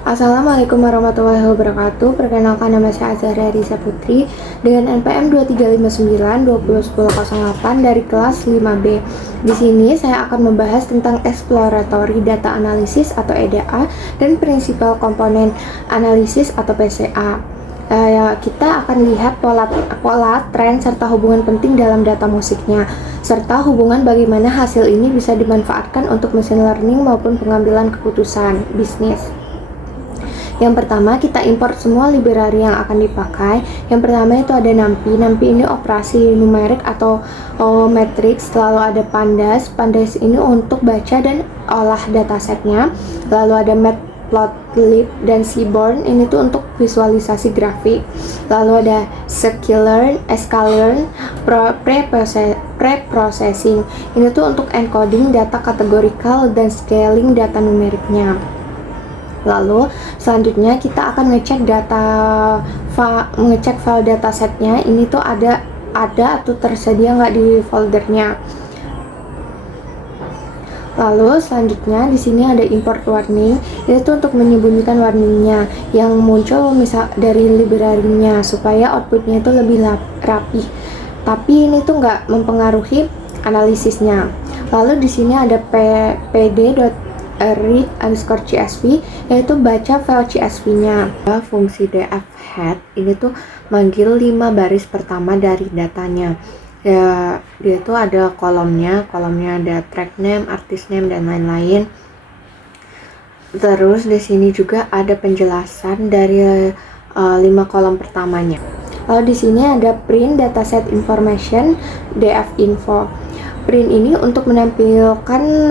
Assalamualaikum warahmatullahi wabarakatuh. Perkenalkan, nama saya Azhara Risa Putri dengan NPM 2359 dari kelas 5B. Di sini saya akan membahas tentang exploratory data analysis atau EDA dan principal component analysis atau PCA. Kita akan lihat pola, tren, serta hubungan penting dalam data musiknya, serta hubungan bagaimana hasil ini bisa dimanfaatkan untuk machine learning maupun pengambilan keputusan bisnis. Yang pertama, kita import semua library yang akan dipakai. Yang pertama itu ada NumPy. NumPy ini operasi numerik atau matrix. Lalu ada Pandas. Pandas ini untuk baca dan olah datasetnya. Lalu ada Matplotlib dan Seaborn. Ini tuh untuk visualisasi grafik. Lalu ada sklearn, preprocessing. Ini tuh untuk encoding data kategorikal dan scaling data numeriknya. Lalu selanjutnya kita akan ngecek file datasetnya. Ini tuh ada atau tersedia nggak di foldernya. Lalu selanjutnya di sini ada import warning. Ini tuh untuk menyembunyikan warningnya yang muncul misal dari library-nya supaya outputnya itu lebih rapi. Tapi ini tuh nggak mempengaruhi analisisnya. Lalu di sini ada pd.read_csv, yaitu baca file CSV-nya. Fungsi df head ini tuh manggil 5 baris pertama dari datanya. Ya, dia tuh ada kolomnya ada track name, artist name, dan lain-lain. Terus di sini juga ada penjelasan dari 5 kolom pertamanya. Lalu di sini ada print dataset information df info. Print ini untuk menampilkan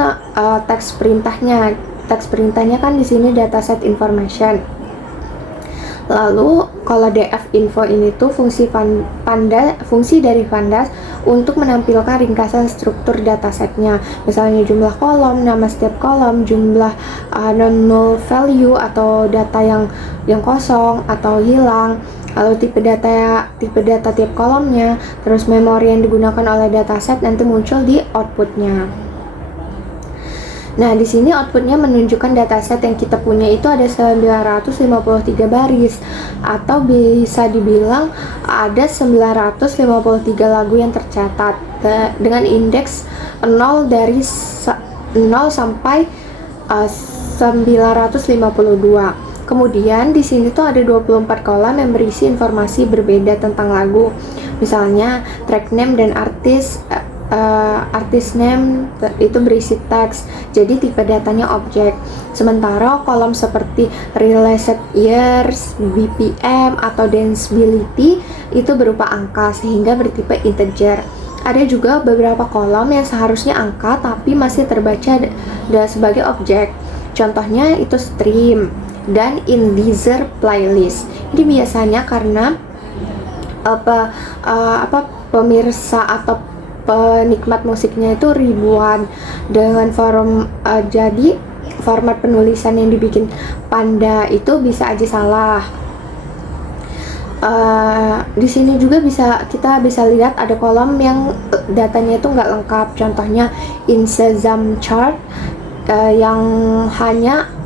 teks perintahnya. Teks perintahnya kan di sini dataset information. Lalu kalau df info ini tuh fungsi dari Pandas untuk menampilkan ringkasan struktur datasetnya. Misalnya jumlah kolom, nama setiap kolom, jumlah non-null value atau data yang kosong atau hilang. Lalu tipe data tiap kolomnya, terus memori yang digunakan oleh dataset nanti muncul di outputnya. Nah, di sini outputnya menunjukkan dataset yang kita punya itu ada 953 baris, atau bisa dibilang ada 953 lagu yang tercatat dengan indeks 0 sampai 952. Kemudian di sini tuh ada 24 kolom yang berisi informasi berbeda tentang lagu. Misalnya track name dan artist name itu berisi teks. Jadi tipe datanya objek. Sementara kolom seperti released years, BPM atau danceability itu berupa angka sehingga bertipe integer. Ada juga beberapa kolom yang seharusnya angka tapi masih terbaca sebagai objek. Contohnya itu stream dan indizer playlist. Ini biasanya karena pemirsa atau penikmat musiknya itu ribuan dengan jadi format penulisan yang dibikin Panda itu bisa aja salah. Di sini juga kita bisa lihat ada kolom yang datanya itu nggak lengkap. Contohnya in Shazam chart yang hanya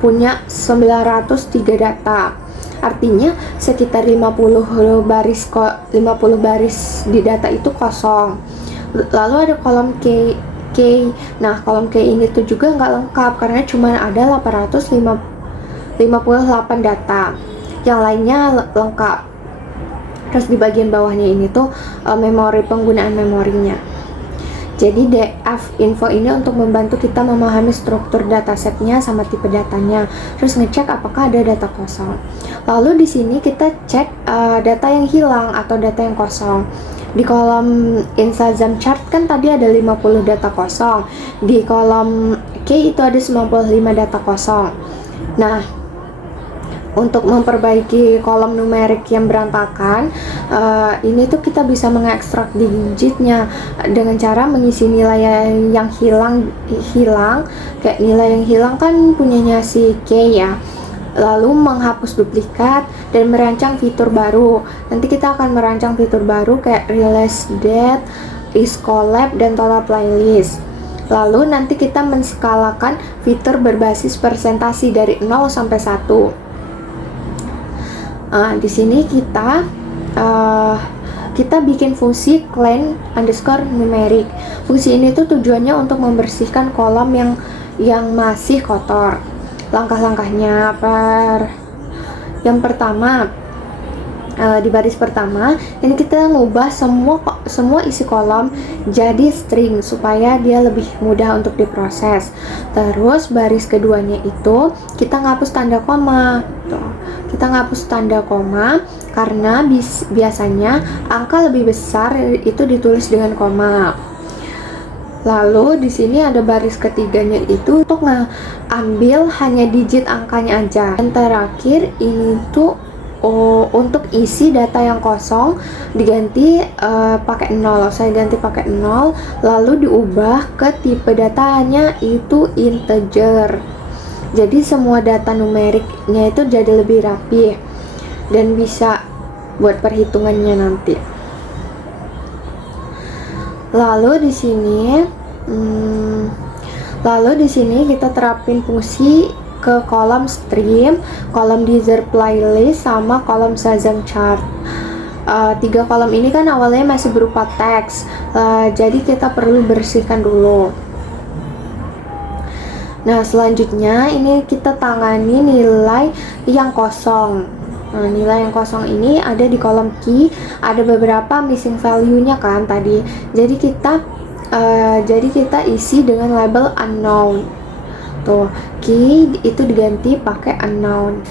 punya 903 data. Artinya sekitar 50 baris di data itu kosong. Lalu ada kolom K. Nah, kolom K ini tuh juga nggak lengkap karena cuma ada 858 data. Yang lainnya lengkap. Terus di bagian bawahnya ini tuh penggunaan memorinya. Jadi df info ini untuk membantu kita memahami struktur datasetnya sama tipe datanya, terus ngecek apakah ada data kosong. Lalu di sini kita cek data yang hilang atau data yang kosong. Di kolom in Shazam chart kan tadi ada 50 data kosong. Di kolom K itu ada 95 data kosong. Nah, untuk memperbaiki kolom numerik yang berantakan, ini tuh kita bisa mengekstrak digitnya dengan cara mengisi nilai yang hilang. Kayak nilai yang hilang kan punyanya si K ya. Lalu menghapus duplikat dan merancang fitur baru. Nanti kita akan merancang fitur baru kayak release date, is collab, dan total playlist. Lalu nanti kita menskalakan fitur berbasis presentasi dari 0 sampai 1. Di sini kita bikin fungsi clean underscore numeric. Fungsi ini tuh tujuannya untuk membersihkan kolom yang masih kotor. Langkah-langkahnya yang pertama, di baris pertama ini kita ngubah semua isi kolom jadi string supaya dia lebih mudah untuk diproses. Terus baris keduanya itu kita ngapus tanda koma. Kita ngapus tanda koma karena biasanya angka lebih besar itu ditulis dengan koma. Lalu di sini ada baris ketiganya itu untuk ngambil hanya digit angkanya aja. Dan terakhir ini tuh untuk isi data yang kosong diganti pakai 0. Saya ganti pakai 0, lalu diubah ke tipe datanya itu integer. Jadi semua data numeriknya itu jadi lebih rapi dan bisa buat perhitungannya nanti. Lalu di sini kita terapin fungsi ke kolom stream, kolom user playlist, sama kolom Shazam chart. 3 kolom ini kan awalnya masih berupa teks, jadi kita perlu bersihkan dulu. Nah, selanjutnya ini kita tangani nilai yang kosong. Nah, nilai yang kosong ini ada di kolom key, ada beberapa missing value-nya kan tadi. Jadi kita isi dengan label unknown. Tuh, key itu diganti pakai unknown.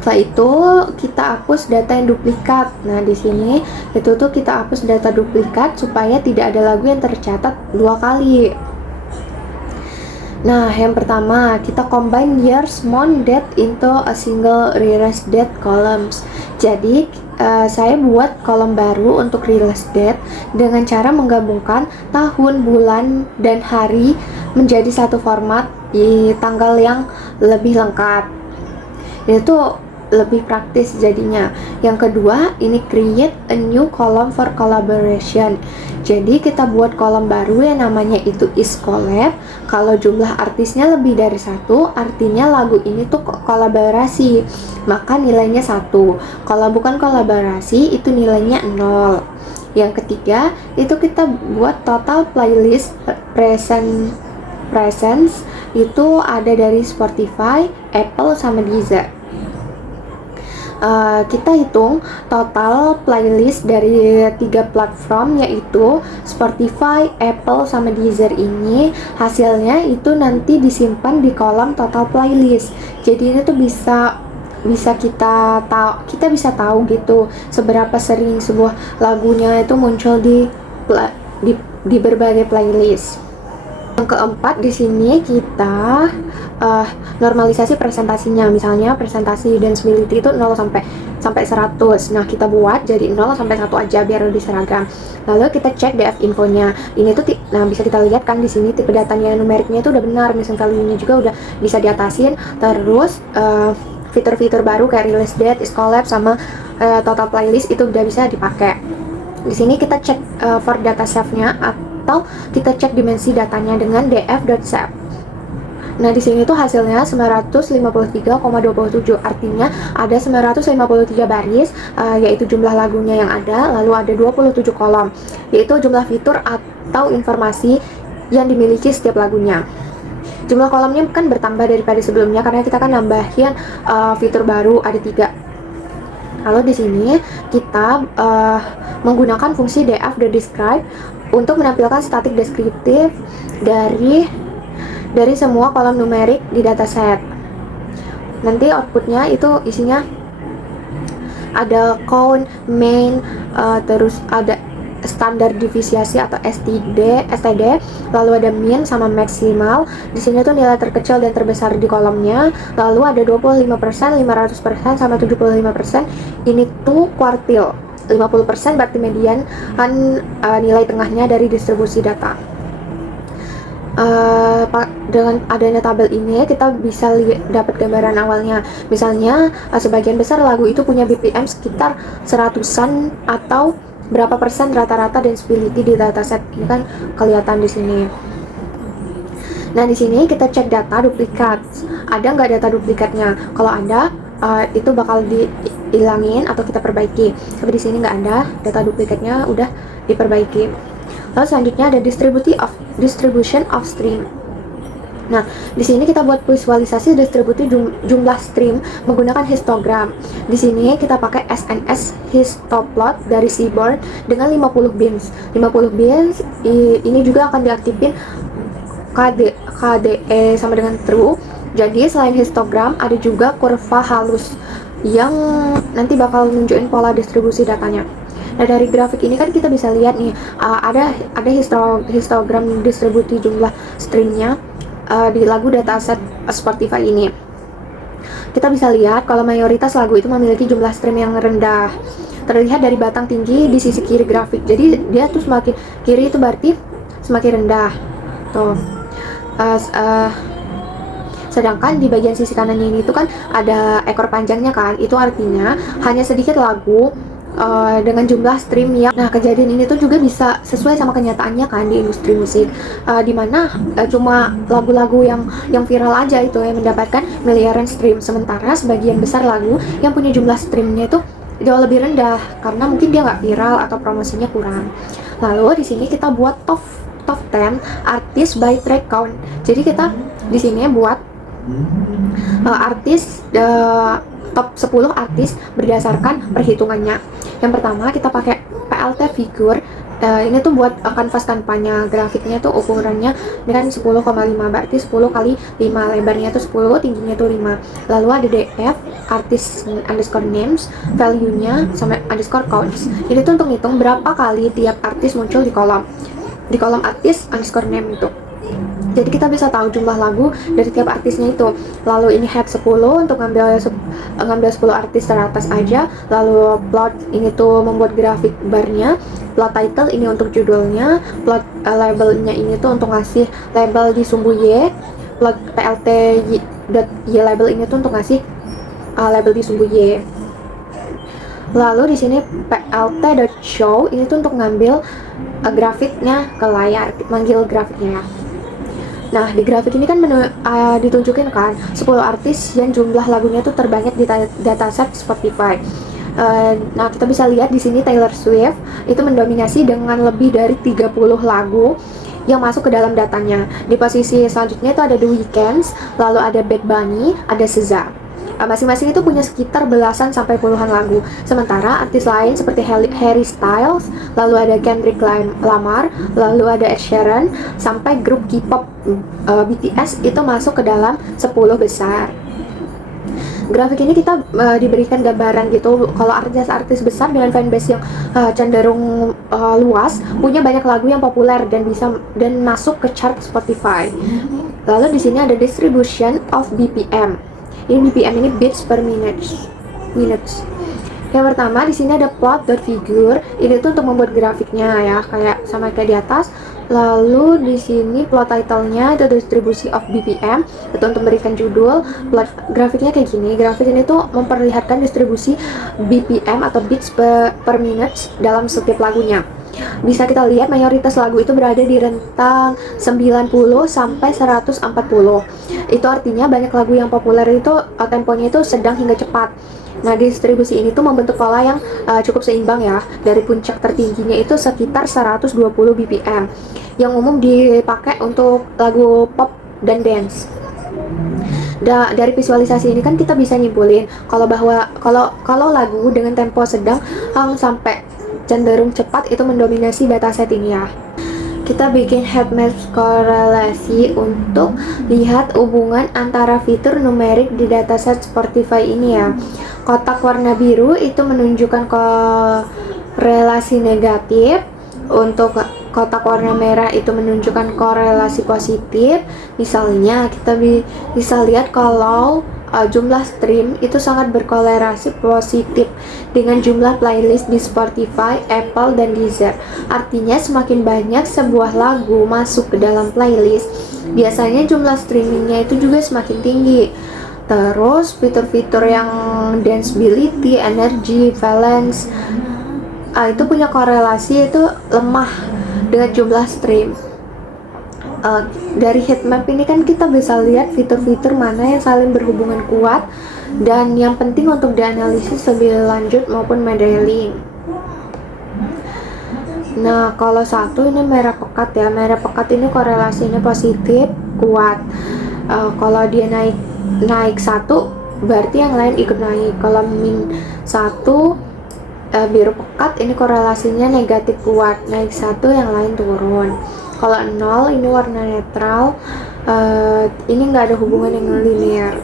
Setelah itu kita hapus data yang duplikat. Nah, di sini itu tuh kita hapus data duplikat supaya tidak ada lagu yang tercatat 2 kali. Nah, yang pertama kita combine years, month, date into a single release date columns. Jadi saya buat kolom baru untuk release date dengan cara menggabungkan tahun, bulan, dan hari menjadi satu format di tanggal yang lebih lengkap. Itu lebih praktis jadinya. Yang kedua, ini create a new column for collaboration. Jadi kita buat kolom baru yang namanya itu is collab. Kalau jumlah artisnya lebih dari 1, artinya lagu ini tuh kolaborasi, maka nilainya 1. Kalau bukan kolaborasi, itu nilainya 0. Yang ketiga, itu kita buat total playlist presence itu ada dari Spotify, Apple, sama Deezer. Kita hitung total playlist dari 3 platform, yaitu Spotify, Apple, sama Deezer ini. Hasilnya itu nanti disimpan di kolom total playlist. Jadi ini tuh bisa kita bisa tahu gitu seberapa sering sebuah lagunya itu muncul di berbagai playlist. Yang keempat, di sini kita normalisasi presentasinya. Misalnya presentasi danceability itu 0 sampai 100. Nah, kita buat jadi 0 sampai 1 aja biar lebih seragam. Lalu kita cek DF infonya. Ini tuh bisa kita lihat kan di sini tipe datanya numeriknya itu udah benar, missing value-nya juga udah bisa diatasin. Terus fitur-fitur baru kayak release date, is collab, sama total playlist itu udah bisa dipakai. Di sini kita cek for data save-nya atau kita cek dimensi datanya dengan df.save. Nah, di sini tuh hasilnya 953,27, artinya ada 953 baris, yaitu jumlah lagunya yang ada, lalu ada 27 kolom, yaitu jumlah fitur atau informasi yang dimiliki setiap lagunya. Jumlah kolomnya kan bertambah daripada sebelumnya karena kita kan nambahin fitur baru, ada 3. Lalu di sini kita menggunakan fungsi df.describe untuk menampilkan static deskriptif dari semua kolom numerik di dataset. Nanti outputnya itu isinya ada count, main, terus ada standar divisiasi atau STD, lalu ada min sama maksimal. Di sini tuh nilai terkecil dan terbesar di kolomnya. Lalu ada 25%, 500%, sama 75%. Ini tuh kuartil. 50% berarti median nilai tengahnya dari distribusi data. Dengan adanya tabel ini kita bisa dapat gambaran awalnya. Misalnya sebagian besar lagu itu punya BPM sekitar 100-an atau berapa persen rata-rata danceability di dataset. Ini kan kelihatan di sini. Nah, di sini kita cek data duplikat. Ada nggak data duplikatnya? Kalau ada, itu bakal dihilangin atau kita perbaiki. Tapi di sini nggak ada, data duplikatnya udah diperbaiki. Lalu selanjutnya ada distribution of stream. Nah, di sini kita buat visualisasi distribusi jumlah stream menggunakan histogram. Di sini kita pakai SNS histoplot dari Seaborn dengan 50 bins. 50 bins ini juga akan diaktifin KDE sama dengan true. Jadi selain histogram ada juga kurva halus yang nanti bakal nunjukin pola distribusi datanya. Nah, dari grafik ini kan kita bisa lihat nih, ada histogram distribusi jumlah streamnya di lagu dataset Spotify ini. Kita bisa lihat kalau mayoritas lagu itu memiliki jumlah stream yang rendah, terlihat dari batang tinggi di sisi kiri grafik. Jadi dia tuh semakin kiri itu berarti semakin rendah tuh. Sedangkan di bagian sisi kanannya ini tuh kan ada ekor panjangnya kan, itu artinya hanya sedikit lagu dengan jumlah stream yang, nah kejadian ini tuh juga bisa sesuai sama kenyataannya kan di industri musik, dimana cuma lagu-lagu yang viral aja itu yang mendapatkan miliaran stream, sementara sebagian besar lagu yang punya jumlah streamnya itu jauh lebih rendah karena mungkin dia nggak viral atau promosinya kurang. Lalu di sini kita buat top 10 artis by track count. Jadi kita di sini buat artis top 10 artis berdasarkan perhitungannya. Yang pertama kita pakai PLT figure. Ini tuh buat kanvas kampanye, grafiknya tuh ukurannya dengan 10,5, berarti 10 kali 5, lebarnya tuh 10, tingginya tuh 5. Lalu ada DF, artis underscore names, value-nya sama underscore counts. Ini tuh untuk ngitung berapa kali tiap artis muncul di kolom artis underscore name itu. Jadi kita bisa tahu jumlah lagu dari tiap artisnya itu. Lalu ini head 10 untuk ngambil 10 artis teratas aja. Lalu plot ini tuh membuat grafik barnya. Plot title ini untuk judulnya. Plot labelnya ini tuh untuk ngasih label di sumbu Y. Plot plt y label ini tuh untuk ngasih label di sumbu Y. Lalu di sini plt.show ini tuh untuk ngambil grafiknya ke layar, manggil grafiknya ya. Nah, di grafik ini kan ditunjukin kan 10 artis yang jumlah lagunya tuh terbanyak di dataset Spotify. Nah, kita bisa lihat di sini Taylor Swift itu mendominasi dengan lebih dari 30 lagu yang masuk ke dalam datanya. Di posisi selanjutnya itu ada The Weeknd, lalu ada Bad Bunny, ada SZA. Masing-masing itu punya sekitar belasan sampai puluhan lagu. Sementara artis lain seperti Harry Styles, lalu ada Kendrick Lamar, lalu ada Ed Sheeran, sampai grup K-pop BTS itu masuk ke dalam 10 besar. Grafik ini kita diberikan gambaran gitu kalau artis-artis besar dengan fanbase yang cenderung luas punya banyak lagu yang populer dan masuk ke chart Spotify. Lalu di sini ada distribution of BPM. Ini BPM ini beats per minutes. Yang pertama di sini ada plot.figure. Ini tuh untuk membuat grafiknya ya, kayak di atas. Lalu di sini plot title-nya itu distribusi of BPM, itu untuk memberikan judul. Grafiknya kayak gini. Grafik ini tuh memperlihatkan distribusi BPM atau beats per minutes dalam setiap lagunya. Bisa kita lihat mayoritas lagu itu berada di rentang 90 sampai 140. Itu artinya banyak lagu yang populer itu temponya itu sedang hingga cepat. Nah, distribusi ini tuh membentuk pola yang cukup seimbang ya. Dari puncak tertingginya itu sekitar 120 BPM yang umum dipakai untuk lagu pop dan dance. Dari visualisasi ini kan kita bisa nyimpulin kalau lagu dengan tempo sedang sampai cenderung cepat itu mendominasi dataset ini ya. Kita bikin heat map korelasi untuk lihat hubungan antara fitur numerik di dataset Spotify ini ya. Kotak warna biru itu menunjukkan korelasi negatif, untuk kotak warna merah itu menunjukkan korelasi positif. Misalnya kita bisa lihat kalau jumlah stream itu sangat berkorelasi positif dengan jumlah playlist di Spotify, Apple, dan Deezer. Artinya semakin banyak sebuah lagu masuk ke dalam playlist, biasanya jumlah streamingnya itu juga semakin tinggi. Terus fitur-fitur yang danceability, energy, balance itu punya korelasi itu lemah dengan jumlah stream. Dari heatmap ini kan kita bisa lihat fitur-fitur mana yang saling berhubungan kuat dan yang penting untuk dianalisis lebih lanjut maupun modeling. Nah, kalau satu ini merah pekat ya. Merah pekat ini korelasinya positif, kuat. Kalau dia naik satu, berarti yang lain ikut naik. Kalau min satu, biru pekat ini korelasinya negatif kuat. Naik satu, yang lain turun. Kalau 0 ini warna netral, ini nggak ada hubungan yang linear.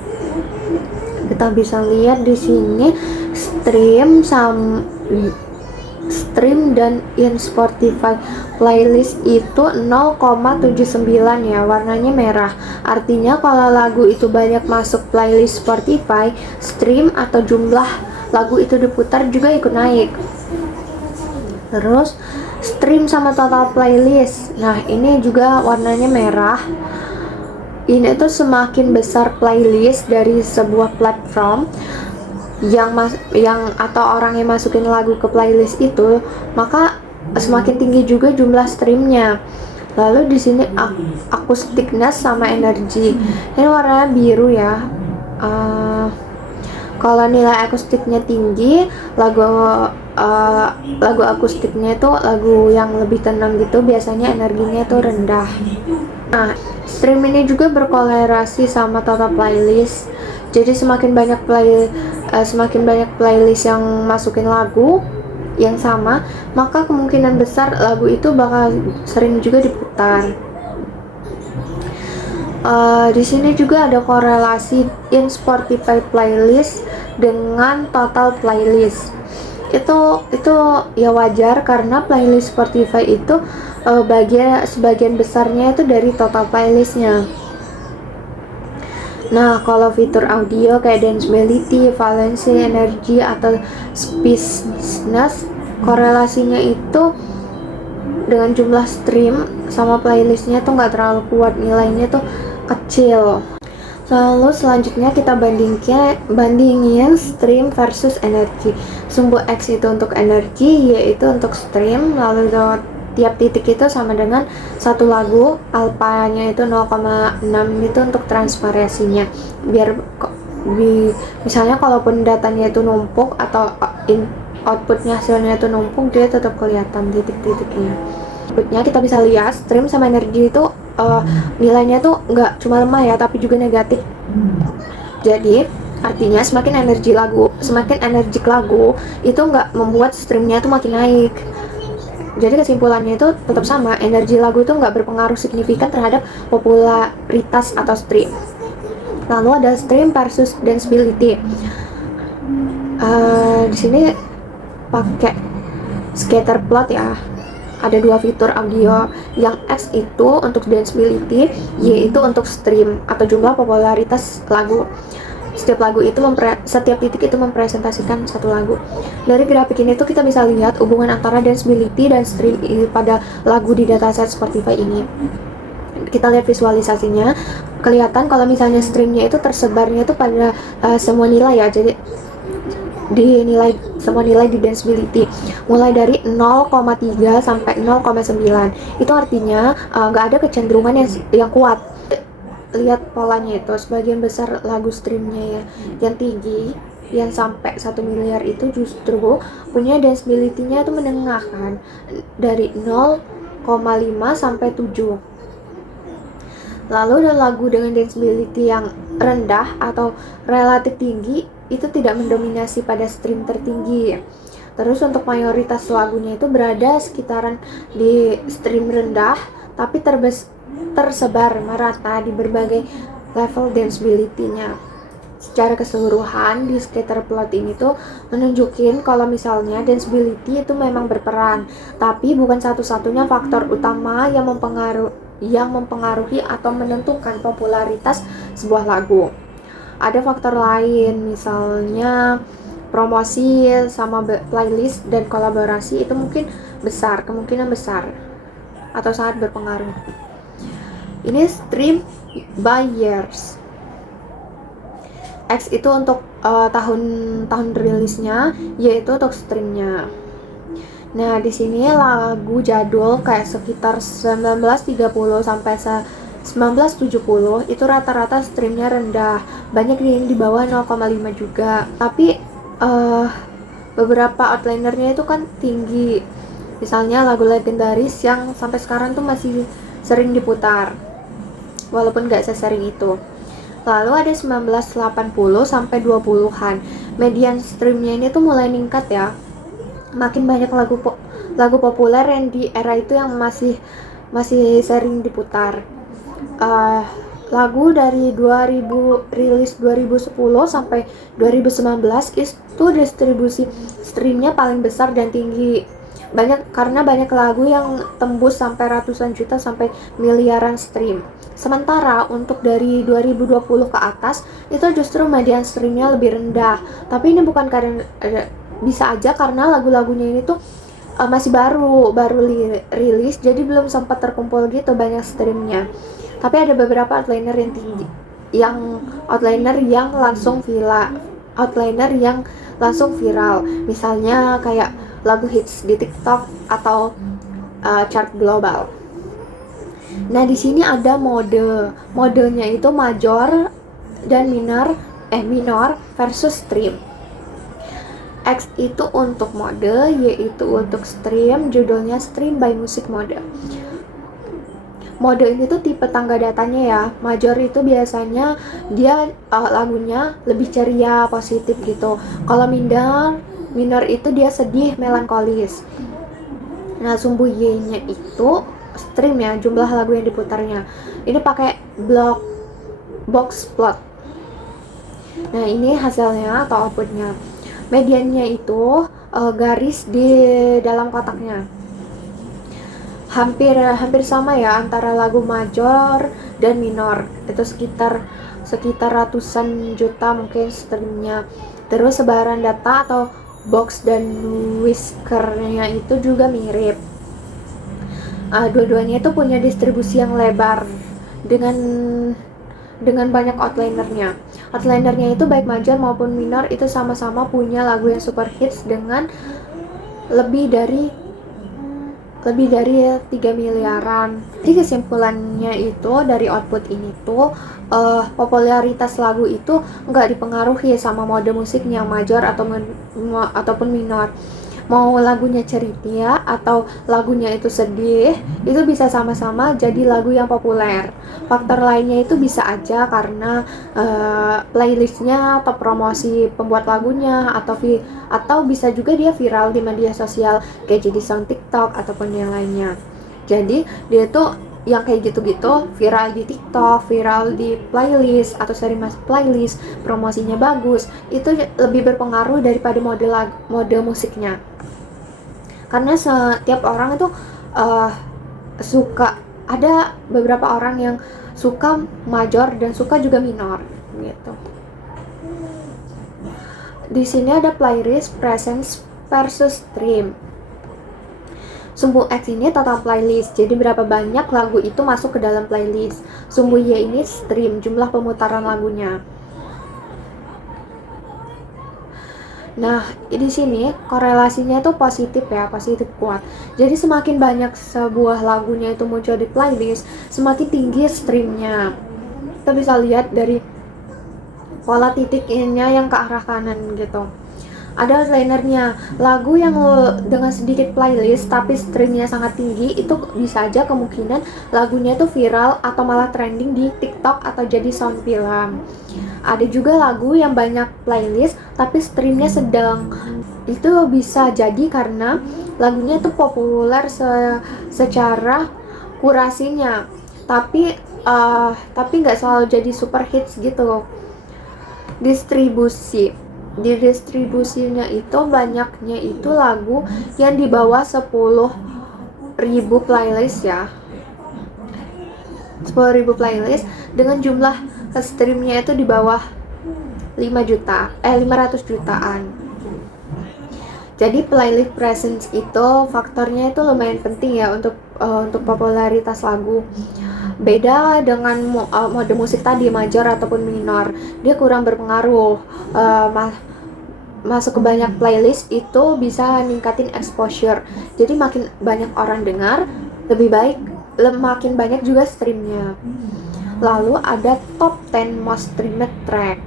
Kita bisa lihat di sini stream dan in Spotify playlist itu 0,79 ya, warnanya merah. Artinya kalau lagu itu banyak masuk playlist Spotify, stream atau jumlah lagu itu diputar juga ikut naik. Terus stream sama total playlist, nah ini juga warnanya merah. Ini tuh semakin besar playlist dari sebuah platform yang atau orang yang masukin lagu ke playlist itu, maka semakin tinggi juga jumlah streamnya. Lalu di sini acousticness sama energi, ini warnanya biru ya. Kalau nilai akustiknya tinggi, lagu akustiknya itu lagu yang lebih tenang gitu, biasanya energinya itu rendah. Nah, stream ini juga berkolerasi sama total playlist. Jadi semakin banyak playlist yang masukin lagu yang sama, maka kemungkinan besar lagu itu bakal sering juga diputar. Di sini juga ada korelasi in Spotify playlist dengan total playlist. Itu ya wajar karena playlist Spotify itu sebagian besarnya itu dari total playlistnya. Nah, kalau fitur audio kayak danceability, valency, energy, atau speechness, korelasinya itu dengan jumlah stream sama playlistnya tuh nggak terlalu kuat, nilainya tuh kecil. Lalu selanjutnya kita bandingin stream versus energi. Sumbu X itu untuk energi, Y itu untuk stream, lalu tiap titik itu sama dengan satu lagu, alpanya itu 0,6 itu untuk transparansinya. Biar misalnya kalaupun datanya itu numpuk atau outputnya hasilnya itu numpuk, dia tetap kelihatan titik-titiknya. Outputnya kita bisa lihat stream sama energi itu nilainya tuh nggak cuma lemah ya, tapi juga negatif. Jadi artinya semakin energik lagu itu nggak membuat streamnya tuh makin naik. Jadi kesimpulannya itu tetap sama, energi lagu itu nggak berpengaruh signifikan terhadap popularitas atau stream. Lalu ada stream versus danceability. Di sini pakai scatter plot ya. Ada dua fitur audio, yang X itu untuk danceability, Y itu untuk stream atau jumlah popularitas lagu. Setiap titik itu mempresentasikan satu lagu. Dari grafik ini tuh kita bisa lihat hubungan antara danceability dan stream pada lagu di dataset Spotify ini. Kita lihat visualisasinya, kelihatan kalau misalnya streamnya itu tersebarnya itu pada semua nilai ya. Jadi semua nilai di danceability mulai dari 0,3 sampai 0,9. Itu artinya nggak ada kecenderungan yang kuat. Lihat polanya itu, sebagian besar lagu streamnya ya yang tinggi, yang sampai 1 miliar itu justru punya danceability-nya itu menengah kan, dari 0,5 sampai 7. Lalu ada lagu dengan danceability yang rendah atau relatif tinggi, itu tidak mendominasi pada stream tertinggi. Terus untuk mayoritas lagunya itu berada sekitaran di stream rendah, tapi tersebar merata di berbagai level danceability-nya. Secara keseluruhan di scatter plot ini tuh menunjukin kalau misalnya danceability itu memang berperan, tapi bukan satu-satunya faktor utama yang mempengaruhi atau menentukan popularitas sebuah lagu. Ada faktor lain, misalnya promosi sama playlist dan kolaborasi itu kemungkinan besar atau sangat berpengaruh. Ini stream by years. X itu untuk tahun rilisnya, Y itu untuk streamnya. Nah, di sini lagu jadul kayak sekitar 1930 sampai 1970 itu rata-rata streamnya rendah. Banyak yang di bawah 0,5 juga. Tapi beberapa outlinernya itu kan tinggi. Misalnya lagu legendaris yang sampai sekarang tuh masih sering diputar. Walaupun nggak sesering itu. Lalu ada 1980 sampai 20-an. Median streamnya ini tuh mulai ningkat ya. Makin banyak lagu populer yang di era itu yang masih sering diputar. Lagu dari 2000 rilis 2010 sampai 2019 itu distribusi streamnya paling besar dan tinggi. Karena banyak lagu yang tembus sampai ratusan juta sampai miliaran stream. Sementara untuk dari 2020 ke atas itu justru median streamnya lebih rendah. Tapi ini bukan karena bisa aja karena lagu-lagunya ini tuh masih baru rilis, jadi belum sempat terkumpul gitu banyak streamnya. Tapi ada beberapa outliner yang tinggi, outliner yang langsung viral. Misalnya kayak lagu hits di TikTok atau chart global. Nah, di sini ada modenya itu major dan minor versus stream. X itu untuk mode, Y itu untuk stream, judulnya Stream by Music Mode. Mode ini tuh tipe tangga datanya ya. Major itu biasanya dia lagunya lebih ceria, positif gitu. Kalau minor itu dia sedih, melankolis. Nah, sumbu Y-nya itu stream ya, jumlah lagu yang diputarnya. Ini pakai box plot. Nah, ini hasilnya atau outputnya. Mediannya itu garis di dalam kotaknya. Hampir sama ya antara lagu major dan minor. Itu sekitar ratusan juta mungkin streamnya. Terus sebaran data atau box dan whiskernya itu juga mirip. Dua-duanya itu punya distribusi yang lebar dengan banyak outlinernya. Outlinernya itu baik major maupun minor itu sama-sama punya lagu yang super hits dengan lebih dari 3 miliaran. Jadi kesimpulannya itu dari output ini tuh popularitas lagu itu nggak dipengaruhi sama mode musiknya major ataupun minor. Mau lagunya ceria atau lagunya itu sedih, itu bisa sama-sama jadi lagu yang populer. Faktor lainnya itu bisa aja karena playlistnya atau promosi pembuat lagunya atau bisa juga dia viral di media sosial kayak jadi sound TikTok ataupun yang lainnya. Jadi dia tuh yang kayak gitu-gitu viral di TikTok, viral di playlist atau sering masuk playlist, promosinya bagus, itu lebih berpengaruh daripada mode musiknya. Karena setiap orang itu suka, ada beberapa orang yang suka major dan suka juga minor gitu. Di sini ada playlist, presence versus stream. Sumbu X ini total playlist, jadi berapa banyak lagu itu masuk ke dalam playlist. Sumbu Y ini stream, jumlah pemutaran lagunya. Nah, di sini korelasinya itu positif ya, positif kuat. Jadi semakin banyak sebuah lagunya itu muncul di playlist, semakin tinggi streamnya. Kita bisa lihat dari pola titiknya yang ke arah kanan gitu. Ada outliner-nya. Lagu yang dengan sedikit playlist tapi streamnya sangat tinggi itu bisa aja kemungkinan lagunya itu viral atau malah trending di TikTok atau jadi sound film. Ada juga lagu yang banyak playlist tapi streamnya sedang. Itu bisa jadi karena lagunya itu populer secara kurasinya, tapi nggak selalu jadi super hits gitu. Distribusinya itu banyaknya itu lagu yang di bawah 10.000 playlist ya, 10.000 playlist dengan jumlah streamnya itu di bawah 500 jutaan. Jadi playlist presence itu faktornya itu lumayan penting ya untuk popularitas lagu. Beda dengan mode musik tadi major ataupun minor, dia kurang berpengaruh. masuk ke banyak playlist itu bisa ningkatin exposure. Jadi makin banyak orang dengar, lebih baik, makin banyak juga streamnya. Lalu ada top 10 most streamed track.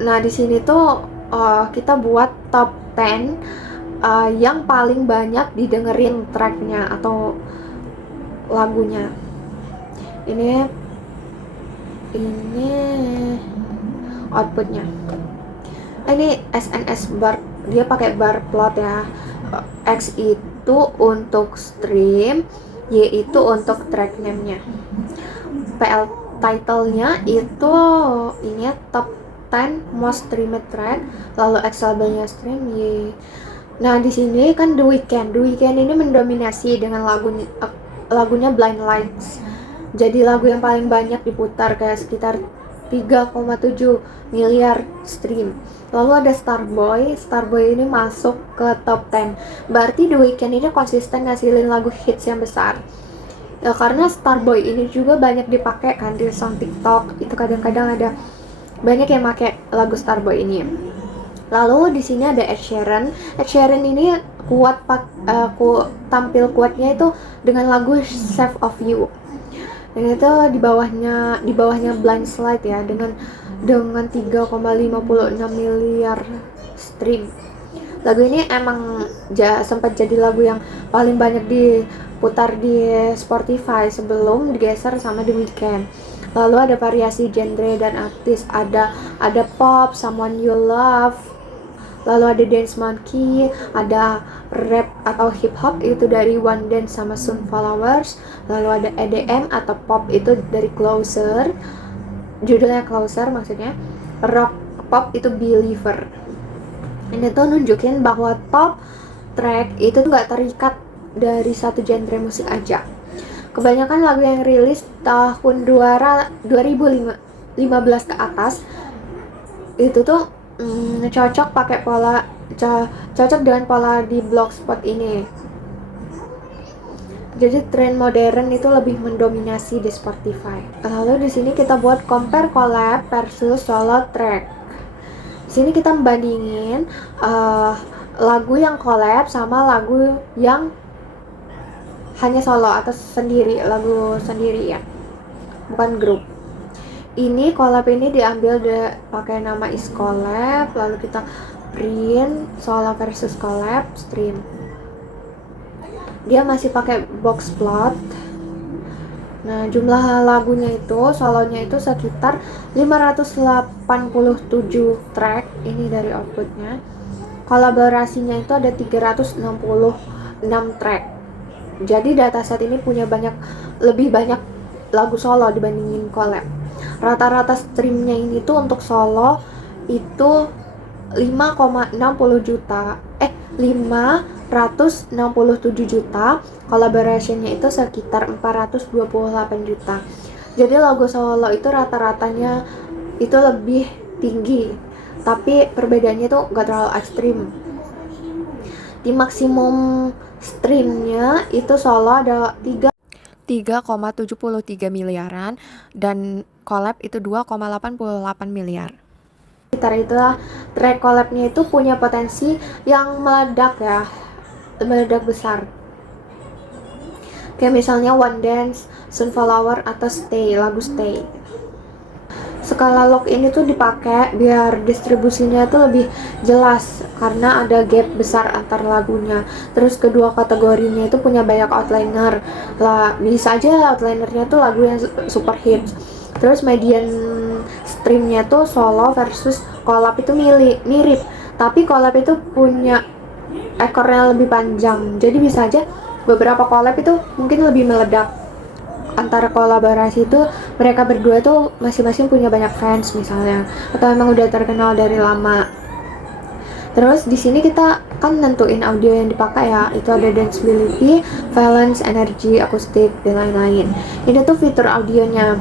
Nah, di sini tuh kita buat top 10 yang paling banyak didengerin tracknya atau lagunya. Ini outputnya. Ini SNS bar, dia pakai bar plot ya. X itu untuk stream, Y itu untuk track name-nya. PL title-nya itu ini top 10 most streamed track, lalu X labelnya stream, Y. Nah, di sini kan The Weeknd ini mendominasi dengan lagunya Blind Lights. Jadi lagu yang paling banyak diputar, kayak sekitar 3,7 miliar stream. Lalu ada Starboy ini masuk ke top 10. Berarti The Weeknd ini konsisten ngasilin lagu hits yang besar. Ya, karena Starboy ini juga banyak dipakai kan di song TikTok. Itu kadang-kadang ada banyak yang pakai lagu Starboy ini. Lalu di sini ada Ed Sheeran. Ed Sheeran ini tampil kuatnya itu dengan lagu Shape of You. Dan itu di bawahnya Blind Slide ya, dengan 3,56 miliar stream. Lagu ini emang sempat jadi lagu yang paling banyak diputar di Spotify sebelum digeser sama The Weeknd. Lalu ada variasi genre dan artis, ada pop, Someone You Love, lalu ada Dance Monkey, ada rap atau hip hop itu dari One Dance sama Sunflowers, lalu ada EDM atau pop itu dari Closer, judulnya Closer maksudnya, rock pop itu Believer. Ini tuh nunjukin bahwa top track itu nggak terikat dari satu genre musik aja. Kebanyakan lagu yang rilis tahun 2015 ke atas itu tuh cocok dengan pola di Blogspot ini. Jadi tren modern itu lebih mendominasi di Spotify. Lalu di sini kita buat compare collab versus solo track. Di sini kita membandingin lagu yang collab sama lagu yang hanya solo atau lagu sendiri ya, bukan grup. Ini collab ini diambil pakai nama is collab, lalu kita print solo versus collab stream. Dia masih pakai box plot. Nah, jumlah lagunya itu, solonya itu sekitar 587 track, ini dari outputnya. Kolaborasinya itu ada 366 track. Jadi dataset ini punya lebih banyak lagu solo dibandingin collab. Rata-rata streamnya ini tuh untuk solo itu 567 juta, collaborationnya itu sekitar 428 juta. Jadi lagu solo itu rata-ratanya itu lebih tinggi, tapi perbedaannya itu gak terlalu ekstrim. Di maksimum streamnya itu solo ada 3,73 miliaran dan collab itu 2,88 miliar. Sekitar itulah track collabnya itu punya potensi yang meledak besar. Kayak misalnya One Dance, Sunflower atau lagu Stay. Skala log ini tuh dipakai biar distribusinya tuh lebih jelas karena ada gap besar antar lagunya. Terus kedua kategorinya itu punya banyak outliner lah, bisa aja outlinernya tuh lagu yang super hits. Terus median streamnya tuh solo versus collab itu mirip, tapi collab itu punya ekornya lebih panjang, jadi bisa aja beberapa collab itu mungkin lebih meledak. Antara kolaborasi itu mereka berdua tuh masing-masing punya banyak fans misalnya, atau emang udah terkenal dari lama. Terus di sini kita kan nentuin audio yang dipakai ya, itu ada danceability, balance, energy, akustik dan lain-lain. Ini tuh fitur audionya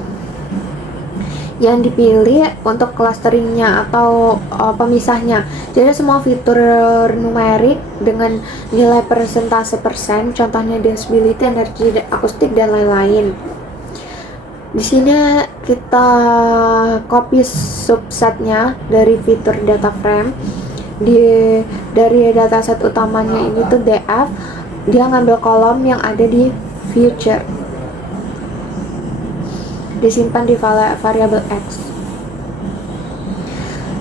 yang dipilih untuk clusteringnya atau pemisahnya. Jadi semua fitur numerik dengan nilai persentase persen, contohnya danceability, energi, akustik dan lain-lain. Di sini kita copy subsetnya dari fitur data frame. Dari dataset utamanya ini tuh df, dia ngambil kolom yang ada di future, disimpan di variabel x.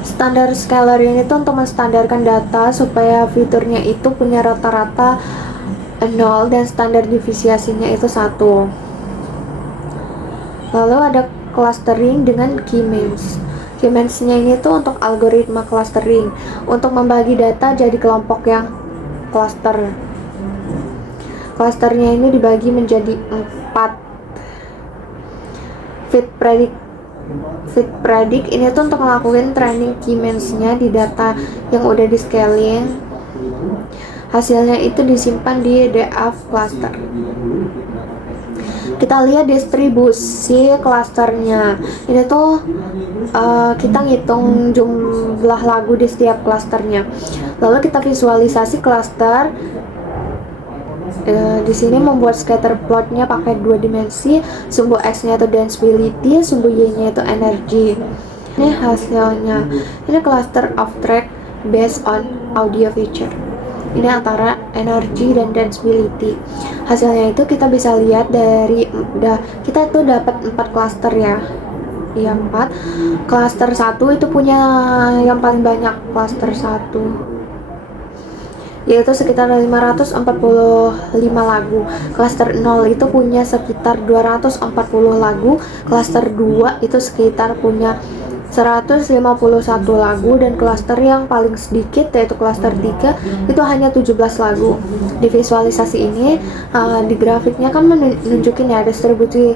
Standar scalar ini tuh untuk menstandarkan data supaya fiturnya itu punya rata-rata 0 dan standar divisiasinya itu 1. Lalu ada clustering dengan K-means. K-means-nya ini tuh untuk algoritma clustering, untuk membagi data jadi kelompok yang cluster. Clusternya ini dibagi menjadi 4. Fit predict ini tuh untuk ngelakuin training K-means-nya di data yang udah di scaling. Hasilnya itu disimpan di df cluster. Kita lihat distribusi klasternya. Ini tuh kita ngitung jumlah lagu di setiap klasternya. Lalu kita visualisasi klaster. Di sini membuat scatter plotnya pakai 2 dimensi. Sumbu x-nya itu densibility, sumbu y-nya itu energy. Ini hasilnya. Ini cluster of track based on audio feature. Ini antara energy dan densibility. Hasilnya itu kita bisa lihat dari kita tuh dapat 4 cluster ya. Iya 4. Cluster 1 itu punya yang paling banyak, cluster 1 yaitu sekitar 545 lagu. Cluster 0 itu punya sekitar 240 lagu. Cluster 2 itu sekitar punya 151 lagu, dan klaster yang paling sedikit yaitu klaster 3 itu hanya 17 lagu. Di visualisasi ini di grafiknya kan menunjukin ya distribusi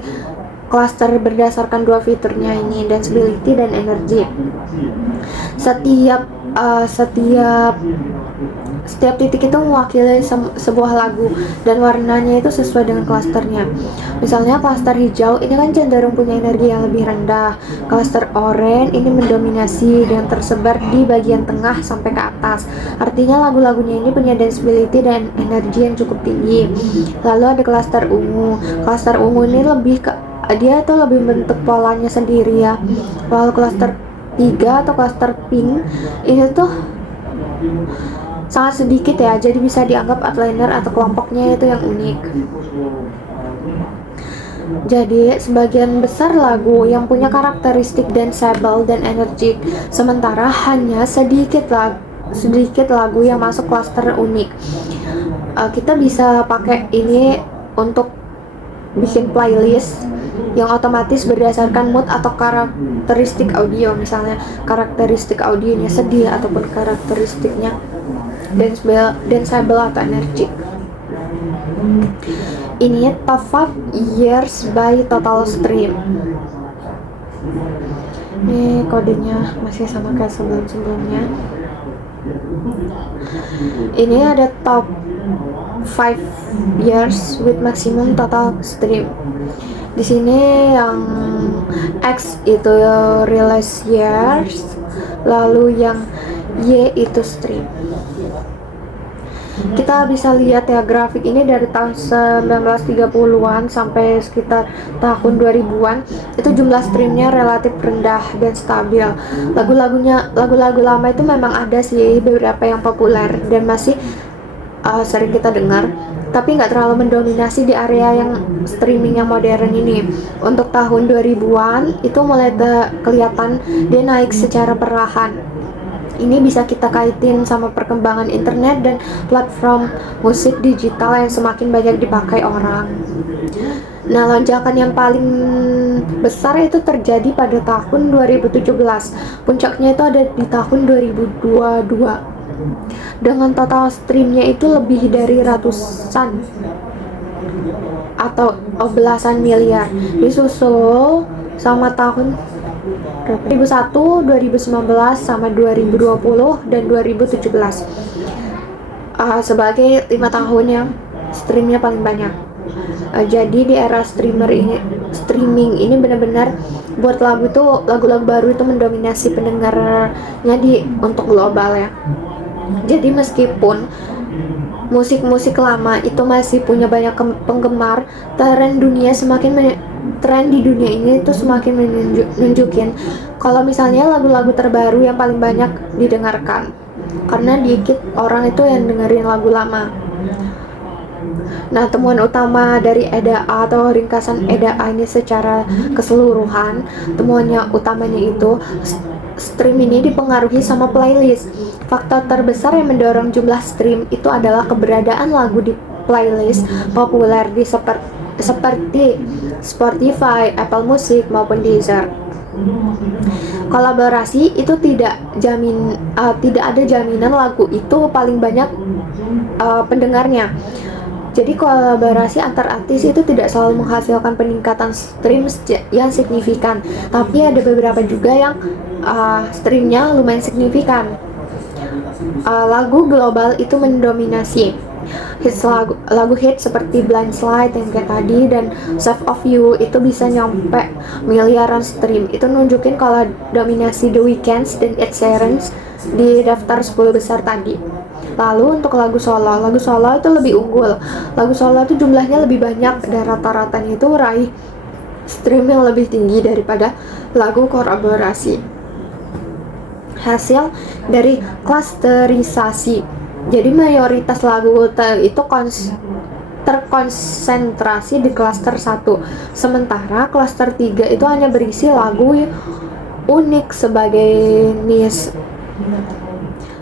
klaster berdasarkan 2 fiturnya ini, densibility dan energy. Setiap titik itu mewakili sebuah lagu dan warnanya itu sesuai dengan klasternya. Misalnya klaster hijau ini kan cenderung punya energi yang lebih rendah. Klaster oranye ini mendominasi dan tersebar di bagian tengah sampai ke atas. Artinya lagu-lagunya ini punya densibility dan energi yang cukup tinggi. Lalu ada klaster ungu. Klaster ungu ini dia tuh lebih bentuk polanya sendiri ya. Lalu klaster 3 atau klaster pink ini tuh sangat sedikit ya, jadi bisa dianggap outliner atau kelompoknya itu yang unik. Jadi sebagian besar lagu yang punya karakteristik danceable dan energik, sementara hanya sedikit lagu yang masuk klaster unik. Kita bisa pakai ini untuk bikin playlist yang otomatis berdasarkan mood atau karakteristik audio. Misalnya karakteristik audionya sedih ataupun karakteristiknya danceable atau energik. Ini top 5 years by total stream. Ini kodenya masih sama kayak sebelum-sebelumnya. Ini ada top 5 years with maximum total stream. Di sini yang X itu release years, lalu yang Y itu stream. Kita bisa lihat ya grafik ini dari tahun 1930-an sampai sekitar tahun 2000-an itu jumlah streamnya relatif rendah dan stabil. Lagu-lagu lama itu memang ada sih beberapa yang populer dan masih sering kita dengar, tapi nggak terlalu mendominasi di area yang streaming yang modern ini. Untuk tahun 2000-an itu mulai kelihatan dia naik secara perlahan. Ini bisa kita kaitin sama perkembangan internet dan platform musik digital yang semakin banyak dipakai orang. Nah, lonjakan yang paling besar itu terjadi pada tahun 2017. Puncaknya itu ada di tahun 2022. Dengan total streamnya itu lebih dari ratusan atau belasan miliar, disusul sama tahun 2001, 2019, sama 2020 dan 2017 sebagai 5 tahun yang streamnya paling banyak. Jadi di era streaming ini benar-benar buat lagu-lagu baru itu mendominasi pendengarnya untuk global ya. Jadi meskipun musik-musik lama itu masih punya banyak penggemar, tren dunia semakin tren di dunia ini itu semakin menunjukin kalau misalnya lagu-lagu terbaru yang paling banyak didengarkan, karena dikit orang itu yang dengerin lagu lama. Nah, temuan utama dari EDA atau ringkasan EDA ini secara keseluruhan, temuannya utamanya itu stream ini dipengaruhi sama playlist. Faktor terbesar yang mendorong jumlah stream itu adalah keberadaan lagu di playlist populer di seperti Spotify, Apple Music maupun Deezer. Kolaborasi itu tidak ada jaminan lagu itu paling banyak pendengarnya. Jadi kolaborasi antar artis itu tidak selalu menghasilkan peningkatan stream yang signifikan, tapi ada beberapa juga yang streamnya lumayan signifikan. Lagu global itu mendominasi. Lagu hit seperti Blind Slide yang kayak tadi dan Shape of You itu bisa nyampe miliaran stream. Itu nunjukin kalau dominasi The Weeknd dan Ed Sheeran di daftar 10 besar tadi. Lalu untuk lagu solo itu lebih unggul. Lagu solo itu jumlahnya lebih banyak dan rata-ratanya itu raih stream yang lebih tinggi daripada lagu kolaborasi. Hasil dari klasterisasi. Jadi mayoritas lagu itu terkonsentrasi di klaster 1. Sementara klaster 3 itu hanya berisi lagu unik sebagai niche.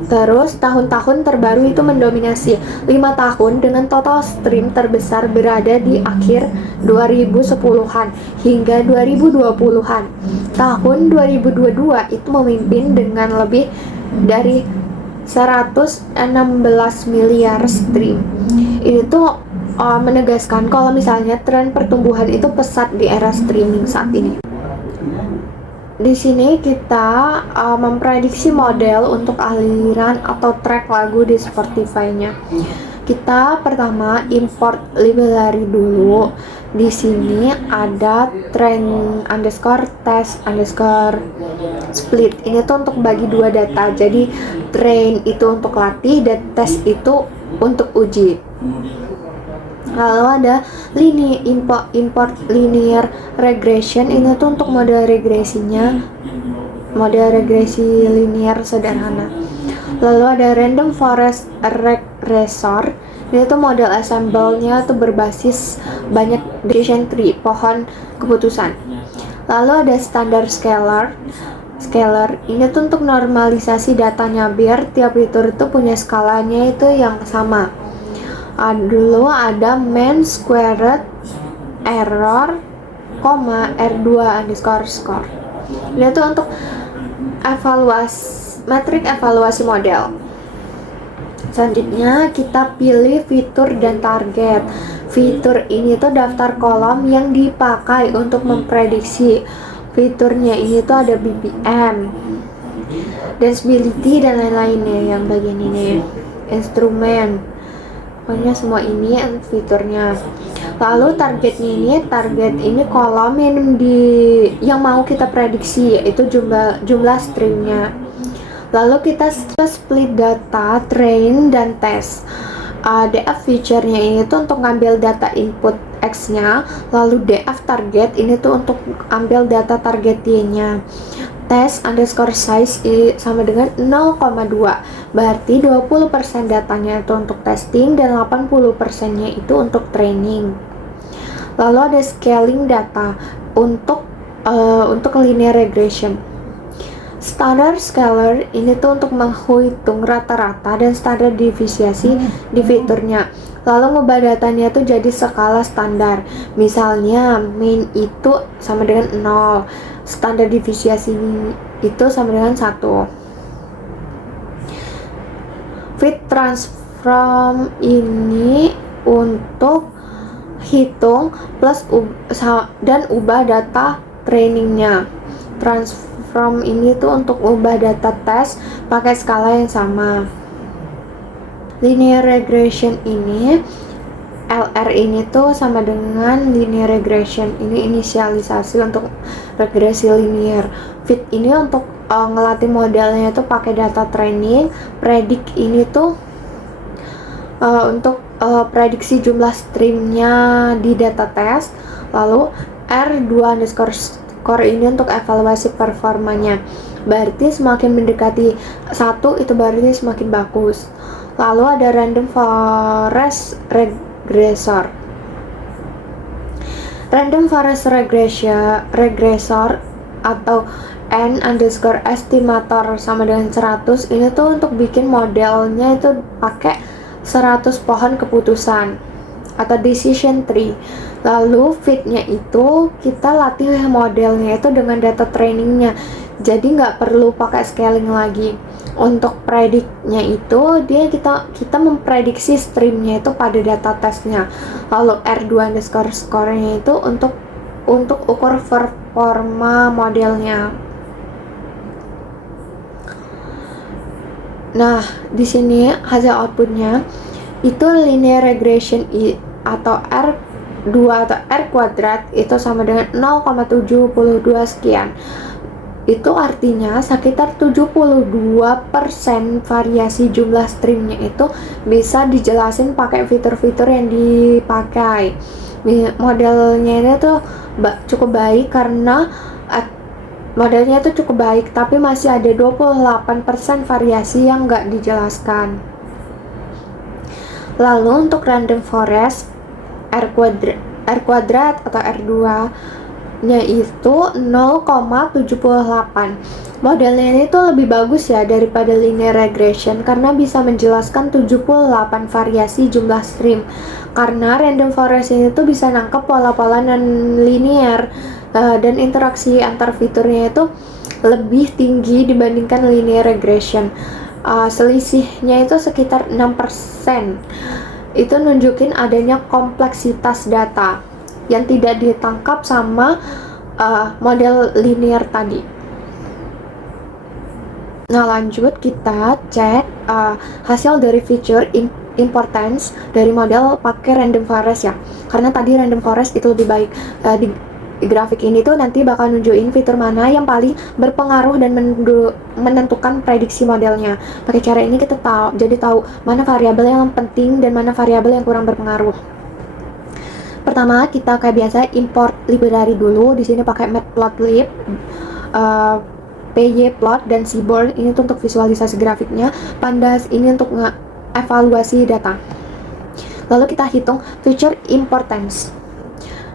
Terus tahun-tahun terbaru itu mendominasi 5 tahun dengan total stream terbesar berada di akhir 2010-an hingga 2020-an. Tahun 2022 itu memimpin dengan lebih dari 116 miliar stream. Ini tuh menegaskan kalau misalnya tren pertumbuhan itu pesat di era streaming saat ini. Di sini kita memprediksi model untuk aliran atau track lagu di Spotify-nya. Kita pertama import library dulu. Di sini ada train_test_split. Ini tuh untuk bagi dua data. Jadi train itu untuk latih dan test itu untuk uji. Lalu ada import linear regression. Ini tuh untuk model regresi linear sederhana. Lalu ada random forest regressor. Ini tuh model assemble-nya tuh berbasis banyak decision tree, pohon keputusan. Lalu ada standard scalar. Ini tuh untuk normalisasi datanya biar tiap fitur itu punya skalanya itu yang sama. Dulu ada mean squared error, R2 underscore score. Ini tuh untuk metrik evaluasi model. Selanjutnya kita pilih fitur dan target. Fitur ini tuh daftar kolom yang dipakai untuk memprediksi. Fiturnya ini tuh ada BPM, danceability dan lain-lainnya yang bagian ini. Instrumen. Pokoknya semua ini fiturnya. Lalu target ini kolom yang mau kita prediksi, yaitu jumlah streamnya. Lalu kita split data, train dan test. DF feature-nya ini tuh untuk ngambil data input X-nya, lalu DF target ini tuh untuk ambil data target Y-nya. Test underscore size sama dengan 0,2, berarti 20% datanya itu untuk testing dan 80% nya itu untuk training. Lalu ada scaling data untuk linear regression. Standard scalar ini tuh untuk menghitung rata-rata dan standar deviasi di fiturnya. Lalu ngubah datanya tuh jadi skala standar. Misalnya mean itu sama dengan 0, standar deviasi itu sama dengan 1. Fit transform ini untuk hitung plus dan ubah data trainingnya. Transform ini tuh untuk ubah data tes pakai skala yang sama. Linear regression ini, LR ini tuh sama dengan linear regression. Ini inisialisasi untuk regresi linear. Fit ini untuk ngelatih modelnya tuh pakai data training. Predict ini tuh untuk prediksi jumlah streamnya di data test. Lalu R2_score ini untuk evaluasi performanya. Berarti semakin mendekati 1 itu berarti semakin bagus. Lalu ada random forest regressor. Random forest regressor atau n_estimator sama dengan 100 ini tuh untuk bikin modelnya itu pakai 100 pohon keputusan atau decision tree. Lalu fitnya itu kita latih modelnya itu dengan data trainingnya, jadi nggak perlu pakai scaling lagi. Untuk prediknya itu kita memprediksi streamnya itu pada data tesnya. Lalu R2_score-nya itu untuk ukur performa modelnya. Nah, di sini hasil outputnya itu linear regression atau R2 atau R kuadrat itu sama dengan 0,72 sekian. Itu artinya sekitar 72% variasi jumlah streamnya itu bisa dijelasin pakai fitur-fitur yang dipakai. Modelnya ini tuh cukup baik karena modelnya itu cukup baik, tapi masih ada 28% variasi yang nggak dijelaskan. Lalu untuk random forest R kuadrat atau R2 nya itu 0,78. Modelnya ini tuh lebih bagus ya daripada linear regression karena bisa menjelaskan 78 variasi jumlah stream. Karena random forest ini tuh bisa nangkep pola-pola non-linear dan interaksi antar fiturnya itu lebih tinggi dibandingkan linear regression. Selisihnya itu sekitar 6%. Itu nunjukin adanya kompleksitas data yang tidak ditangkap sama model linear tadi. Nah, lanjut kita cek hasil dari feature importance dari model pakai random forest ya, karena tadi random forest itu lebih baik. Di grafik ini tuh nanti bakal nunjukin fitur mana yang paling berpengaruh dan menentukan prediksi modelnya. Pakai cara ini kita tahu mana variabel yang penting dan mana variabel yang kurang berpengaruh. Pertama, kita kayak biasa import library dulu. Di sini pakai matplotlib, pyplot dan seaborn ini tuh untuk visualisasi grafiknya. Pandas ini untuk evaluasi data. Lalu kita hitung feature importance.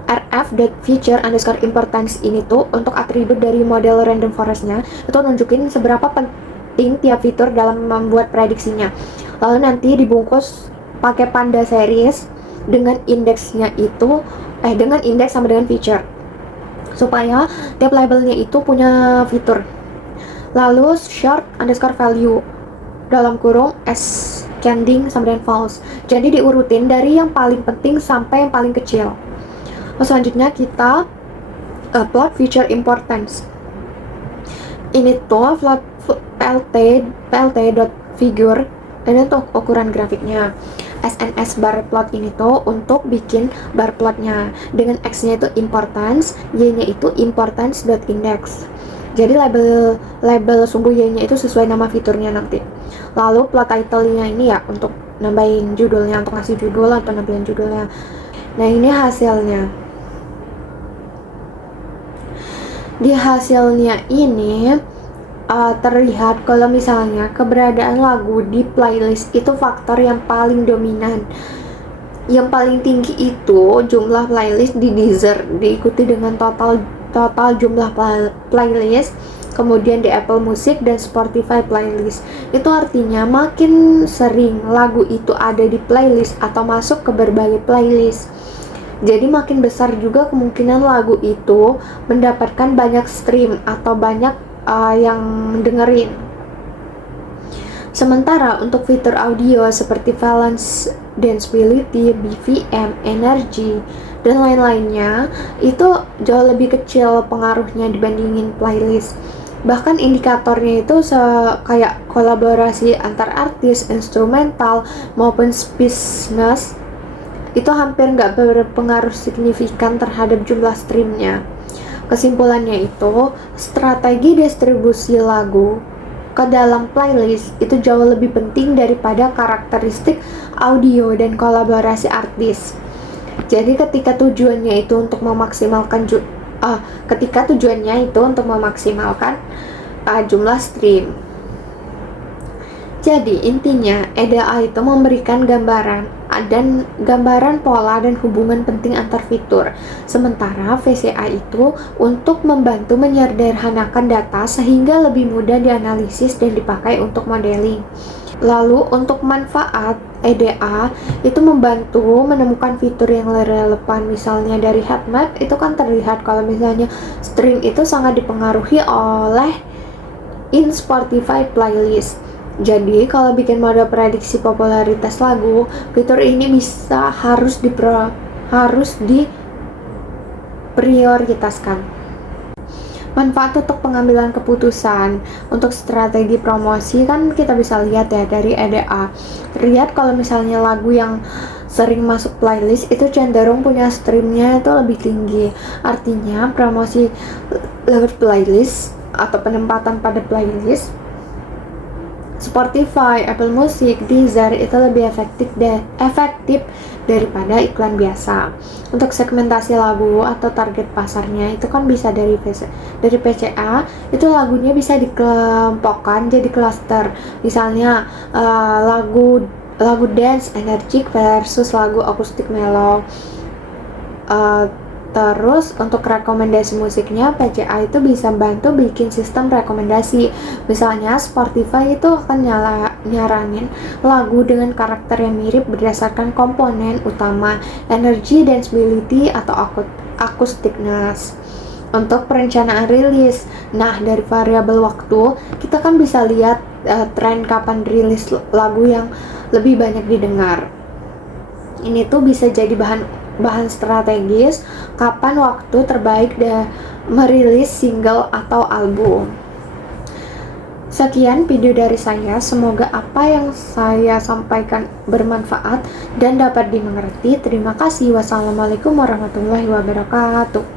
rf.feature_importance ini tuh untuk atribut dari model random forest-nya, itu nunjukin seberapa penting tiap fitur dalam membuat prediksinya. Lalu nanti dibungkus pakai panda series dengan indeksnya itu dengan indeks sama dengan feature, supaya tiap labelnya itu punya fitur. Lalu short_value dalam kurung ascending sama dengan false, jadi diurutin dari yang paling penting sampai yang paling kecil. Selanjutnya kita plot feature importance. Ini tuh plt.figure ini untuk ukuran grafiknya. SNS bar plot ini tuh untuk bikin bar plotnya, dengan X-nya itu importance, Y-nya itu importance.index. Jadi label sumbu Y-nya itu sesuai nama fiturnya nanti. Lalu plot title-nya ini ya untuk nambahin judulnya, untuk ngasih judul atau nambahin judulnya. Nah, ini hasilnya. Di hasilnya ini terlihat kalau misalnya keberadaan lagu di playlist itu faktor yang paling dominan. Yang paling tinggi itu jumlah playlist di Deezer, diikuti dengan total jumlah playlist, kemudian di Apple Music dan Spotify playlist. Itu artinya makin sering lagu itu ada di playlist atau masuk ke berbagai playlist, jadi makin besar juga kemungkinan lagu itu mendapatkan banyak stream atau banyak yang dengerin. Sementara untuk fitur audio seperti valence, danceability, BPM, energy, dan lain-lainnya itu jauh lebih kecil pengaruhnya dibandingin playlist. Bahkan indikatornya itu kayak kolaborasi antar artis, instrumental, maupun business itu hampir nggak berpengaruh signifikan terhadap jumlah streamnya. Kesimpulannya itu, strategi distribusi lagu ke dalam playlist itu jauh lebih penting daripada karakteristik audio dan kolaborasi artis. Jadi ketika tujuannya itu untuk memaksimalkan jumlah stream. Jadi intinya EDA itu memberikan gambaran pola dan hubungan penting antar fitur. Sementara VCA itu untuk membantu menyederhanakan data sehingga lebih mudah dianalisis dan dipakai untuk modeling. Lalu untuk manfaat EDA itu membantu menemukan fitur yang relevan. Misalnya dari heat map itu kan terlihat kalau misalnya stream itu sangat dipengaruhi oleh in Spotify playlist. Jadi kalau bikin model prediksi popularitas lagu, fitur ini harus diprioritaskan. Manfaat untuk pengambilan keputusan. Untuk strategi promosi kan kita bisa lihat ya dari EDA. Lihat kalau misalnya lagu yang sering masuk playlist itu cenderung punya streamnya itu lebih tinggi. Artinya promosi lewat playlist atau penempatan pada playlist Spotify, Apple Music, Deezer itu lebih efektif daripada iklan biasa. Untuk segmentasi lagu atau target pasarnya itu kan bisa dari PCA, itu lagunya bisa dikelompokkan jadi klaster. Misalnya lagu dance energik versus lagu akustik mellow. Terus untuk rekomendasi musiknya, PCA itu bisa bantu bikin sistem rekomendasi. Misalnya Spotify itu akan nyaranin lagu dengan karakter yang mirip berdasarkan komponen utama, energy, danceability, atau acousticness. Untuk perencanaan rilis, nah dari variabel waktu kita kan bisa lihat tren kapan rilis lagu yang lebih banyak didengar. Ini tuh bisa jadi bahan strategis kapan waktu terbaik merilis single atau album. Sekian video dari saya, semoga apa yang saya sampaikan bermanfaat dan dapat dimengerti. Terima kasih. Wassalamualaikum warahmatullahi wabarakatuh.